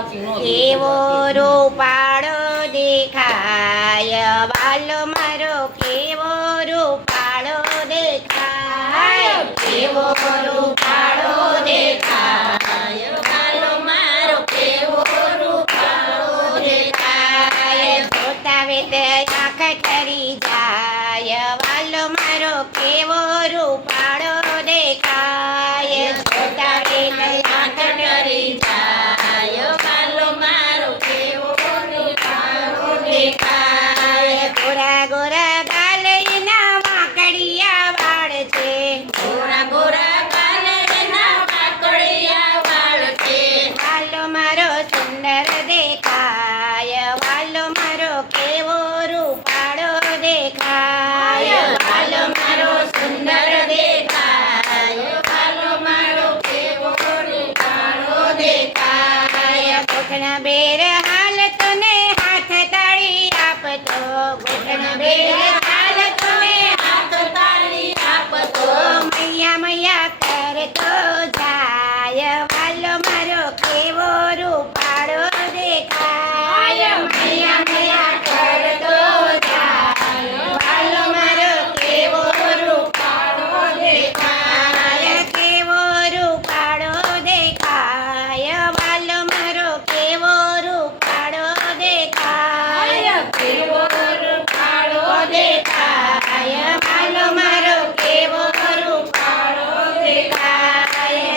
કેવો રૂપાળો દેખાય વાલો મારો કેવો રૂપાળો દેખાય કેવો રૂપાળો દેખાય વાલો મારો કેવો રૂપાળો દેખાય જોતા વેત આંખ ઠરી જાય વાલો મારો કેવો રૂપાળો દેખાય જોતા વેત આંખ ઠરી જાય વાલો મારો કેવો રૂપાળો દેખાય ગોરા ગોરા ગાલ એના વાંકડિયા વાળ છે ગોરા ગોરા ગાલ એના વાંકડિયા વાળ છે વાલો મારો સુંદર દેખાય વાલો મારો કેવો રૂપાળો દેખાય વાલો મારો સુંદર દેખાય વાલો મારો કેવો રૂપાળો દેખાય ગોઠના બેર હાલતો ને હાથ તાળી આપતો ગોઠના બેર હાલતો ને હાથ તાળી આપતો મૈયા મૈયા કરતો જાય વાલો મારો કેવો રૂપાળો દેખાય મૈયા મૈયા કરતો જાય વાલો મારો કેવો રૂપાળો દેખાય કેવો રૂપાળો દેખાય વાલો મારો કેવો રૂપાળો દેખાય કેવો રૂપાળો દેખાય વાલો મારો કેવો રૂપાળો દેખાય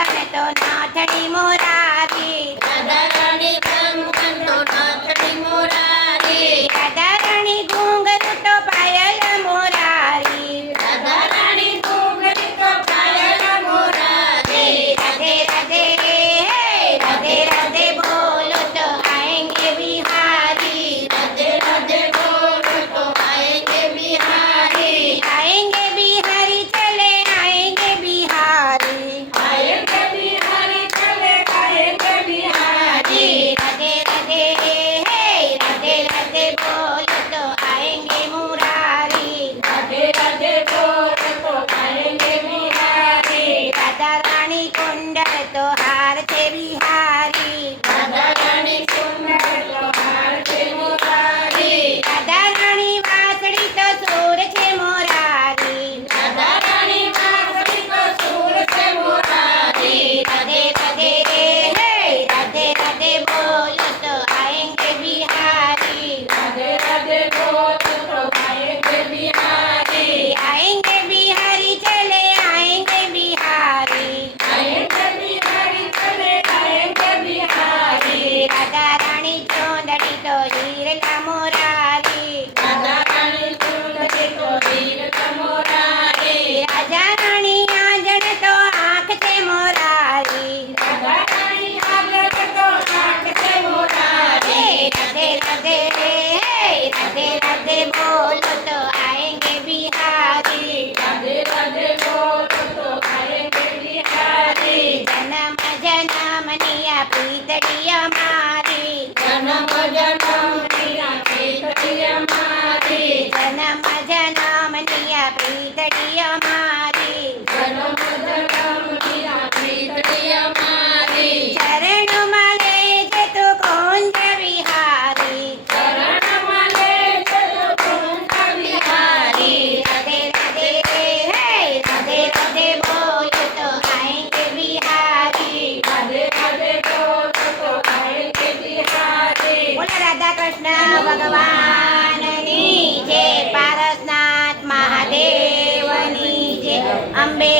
કંગન તો નાથણી મોરારી રાધારાણી કંકણ તો નાથણી મોરારી રાધારાણી ઘૂંઘરું તો પાયલ મોરારી રાધારાણી ઘૂંઘરી તો પાયલ મોરારી રાધે રાધે રાધે રાધે બોલો તો આएंगे बिहारी રાધે રાધે બોલો તો આएंगे બિહારી आएंगे बिहारी चले आएंगे बिहारी આएंगे બિહારી ચલે આएंगे બિહારી राधे राधे राधे राधे बोलो तो आएंगे मुरारी રાધે રાધે બોલો તો આएंगे બિહારી राधा रानी कुंडल तो हार थे बिहारी રાધારાણી સુંદર તો હાર છે મોરારી राधा रानी वासड़ी तो सूर छे मोरारी રાધારાણી વાંસળી તો સૂર છે મોરારી राधे राधे राधे राधे बोलो तो आएंगे बिहारी રાધે રાધે બોલો તો આएंगे બિહારી आएंगे बिहारी चले आएंगे बिहारी આएंगे બિહારી ચલે આएंगे બિહારી राधा रानी चौंदड़ी तो हीरला मोरारी રાધારાણી સુંદરી તો વીર મોરારી राजा रानी आंजण तो आंख से मोरारी રાધારાણી આગળ તો આંખ છે મોરારી राधे राधे राधे राधे बोलो तो आएंगे बिहारी રાધે રાધે બોલો તો આएंगे બિહારી जन्म जन्मनिया प्रीतड़ी हमारी જન્મ જન્મની પ્રીતિ અમારી जन्म जन्मनिया प्रीतड़ी हमारी જન્મ જન્મની પ્રીતિ અમારી चरण मले जे तू कुंज विहारी શરણમાં લે ચલો કુંજ બિહારી राधे राधे राधे राधे बोलो तो आएंगे बिहारी રાધે રાધે બોલો તો આएंगे બિહારી बोला राधा कृष्ण भगवाननी जय पारसनाथ महादेवनी जय अंबे